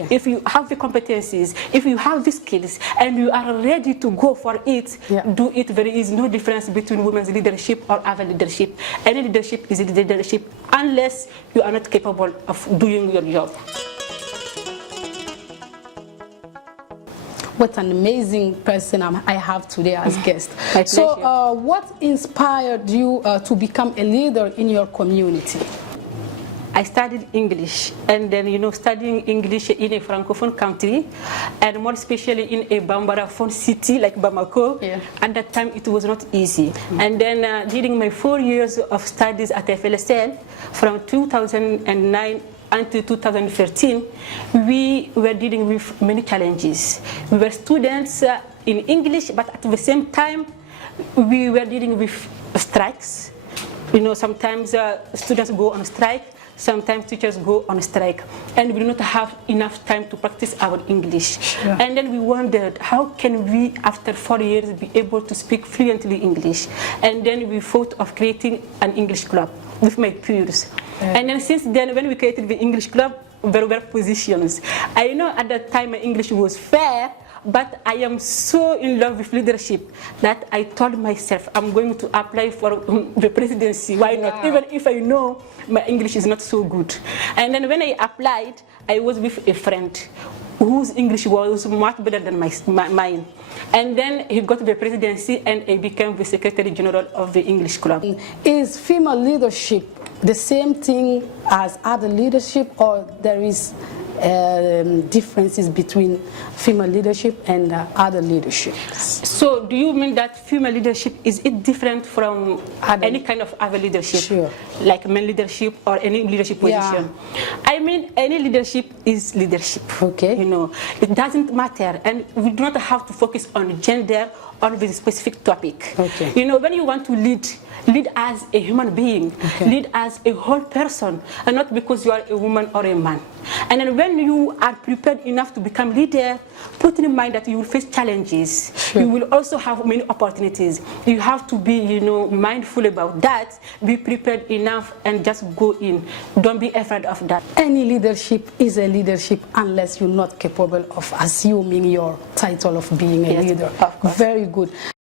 Okay. If you have the competencies, if you have the skills, and you are ready to go for it, do it. There is no difference between women's leadership or other leadership. Any leadership is leadership unless you are not capable of doing your job. What an amazing person I have today as guest. So, what inspired you to become a leader in your community? I studied English, and then, studying English in a Francophone country, and more especially in a Bambaraphone city like Bamako. At that time, it was not easy. And then during my 4 years of studies at FLSL, from 2009 until 2013, we were dealing with many challenges. We were students in English, but at the same time, we were dealing with strikes. Sometimes students go on strike, sometimes teachers go on strike, and we do not have enough time to practice our English. And then we wondered, how can we, after 4 years, be able to speak fluently English? And then we thought of creating an English club with my peers. And then since then, when we created the English club, there were positions. I know at that time my English was fair, but I am so in love with leadership that I told myself I'm going to apply for the presidency. Why not? Even if I know my English is not so good. And then when I applied, I was with a friend whose English was much better than mine. And then he got the presidency, and I became the Secretary General of the English Club. Is female leadership the same thing as other leadership, or there is differences between female leadership and other leadership? So do you mean that female leadership, is it different from any kind of other leadership? Sure. Like male leadership or any leadership position? I mean, any leadership is leadership. Okay. It doesn't matter, and we do not have to focus on gender on this specific topic. Okay. When you want to lead as a human being, lead as a whole person, and not because you are a woman or a man. And then when you are prepared enough to become leader, put in mind that you will face challenges. You will also have many opportunities. You have to be, mindful about that. Be prepared enough and just go in. Don't be afraid of that. Any leadership is a leadership unless you're not capable of assuming your title of being a leader. Of course. Very good.